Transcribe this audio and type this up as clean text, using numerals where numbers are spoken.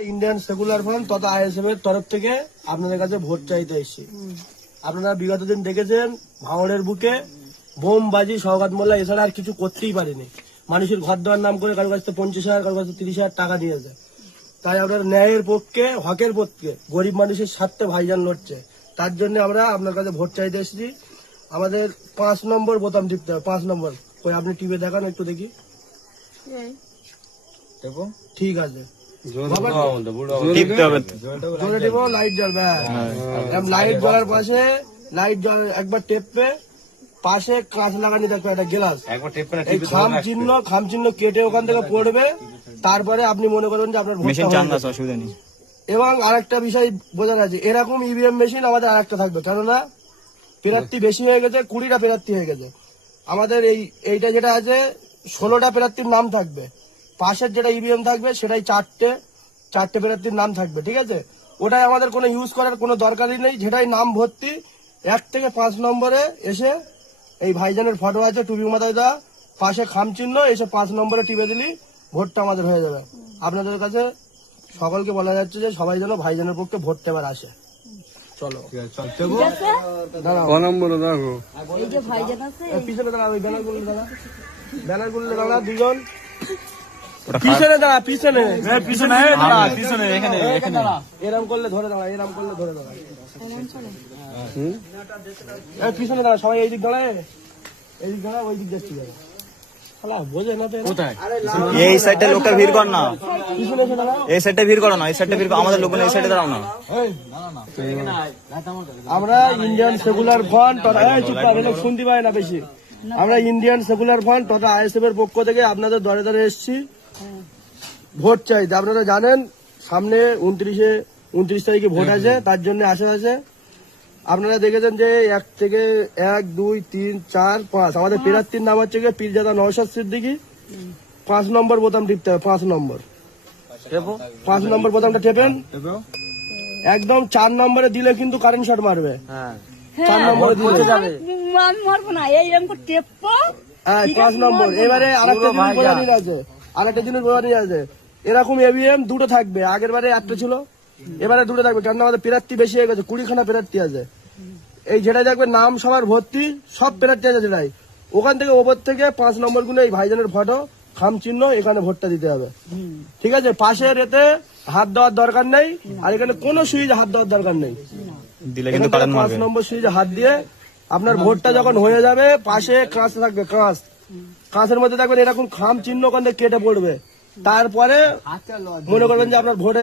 Indian secular front তথা ISF এর তরফ থেকে আপনাদের কাছে ভোট চাইতে এসেছি। আপনারা বিগত দিন দেখেছেন ভাঙড়ের বুকে বোমবাজি সওগাত মোল্লা এছাড়া আর কিছু করতেই পারেনি। মানুষের ঘর দেওয়ার নাম করে কারো কাছ থেকে 50,000 কারো কাছ থেকে 30,000 টাকা নিয়েছে। তাই আপনার ন্যায়ের পক্ষে হকের পক্ষে গরিব মানুষের স্বার্থে ভাইজান লড়ছে, তার জন্য আমরা আপনার কাছে ভোট চাইতে এসেছি। আমাদের 5 নম্বর বোতাম টিপতে হবে। 5 নম্বর কই আপনি টিপে দেখান একটু দেখি। ঠিক আছে, লাইট জ্বলবে। লাইট জ্বলার পাশে একবার টেপে পাশে কাঁচ লাগানি থাকবে একটা গ্লাস, এই খাম চিহ্ন কেটে ওখান থেকে পড়বে। তারপরে আপনি মনে করবেন যে আপনার অসুবিধা নেই। এবং আরেকটা বিষয় বোঝার আছে, এরকম ইভিএম মেশিন আমাদের আরেকটা থাকবে, কেননা প্রার্থী বেশি হয়ে গেছে, 20টা প্রার্থী হয়ে গেছে। আমাদের এইটা যেটা আছে 16টা প্রার্থীর নাম থাকবে। পাশের যেটা ইভিএম থাকবে সেটাই চারটে প্রার্থীর নাম থাকবে, ঠিক আছে? ওটাই আমাদের কোনো ইউজ করার কোনো দরকারই নেই, যেটাই নাম ভর্তি 1 থেকে 5 নম্বরে এসে এই ভাইজানের ফটো আছে, টুপি মাথায় দেওয়া, পাশে খাম চিহ্ন, এসে 5 নম্বরে টিপে দিলি ভোটটা আমাদের হয়ে যাবে। আপনাদের কাছে সকলকে বলা যাচ্ছে যে সবাই যেন ভাইজানের পক্ষে ভোট দেবার আসে। চলো পিছনে দাঁড়া, ওই ব্যানারগুলো দাঁড়া দুজন, পিছনে দাঁড়া, পিছনে এরম করলে ধরে দাঁড়া, এরম করলে ধরে দাঁড়া, পিছনে দাঁড়া, সবাই এই দিক দাঁড়ায়, এই দিক দাঁড়া, ওই দিক যাচ্ছি বোঝে না। এই সাইডে লোকটা ভিড় কর না, এই সাইডে ভিড় করো না, এই সাইডে ভিড় করো, আমাদের লোক এই সাইডে দাঁড়াও না। আমরা ইন্ডিয়ান সেকুলার ফ্রন্ট শুনতে পাই না বেশি, আমরা ইন্ডিয়ান সেকুলার ফ্রন্ট তথা আইএসএফ এর পক্ষ থেকে আপনাদের দরে দরে এসেছি ভোট চাইতে। আপনারা জানেন সামনে 29 তারিখে ভোট আছে, তার জন্য আশেপাশে আপনারা দেখেছেন যে 1 থেকে 1, 2, 3, 4, 5 আমাদের প্রার্থীর নাম হচ্ছে পীরজাদা নওশাদ সিদ্দিকী। 5 নম্বর বোতাম টিপতে হবে, 5 নম্বর বোতামটা টেপেন। একদম 4 নম্বরে দিলে কিন্তু কারেন্ট শট মারবে। 4 নম্বরে দিলে হ্যাঁ 5 নম্বর। এবারে আরেকটা জিনিস বোঝানি আছে, এরকম এভিএম 2টো থাকবে। আগের বারে 1টা ছিল, এবারে 2টো থাকবে, কারণ আমাদের প্রার্থী বেশি হয়ে গেছে, 20খানা প্রার্থী আছে। এই যেটা দেখবে নাম সবার ভর্তি, সব প্রার্থী আছে যেটাই, ওখান থেকে ওপর থেকে 5 নম্বর গুলো এই ভাইজানের ফটো খাম চিহ্ন, এখানে ভোটটা দিতে হবে, ঠিক আছে? পাশে এতে হাত দেওয়ার দরকার নেই, আর এখানে কোনো সুইচে হাত দেওয়ার দরকার নেই। 5 নম্বর সুইচে হাত দিয়ে আপনার ভোটটা যখন হয়ে যাবে, পাশে কাঁচ থাকবে, কাঁচের মধ্যে দেখবেন এরকম খাম চিহ্ন ওখান থেকে কেটে পড়বে। তারপরে মনে করবেন যে আপনার ভোটে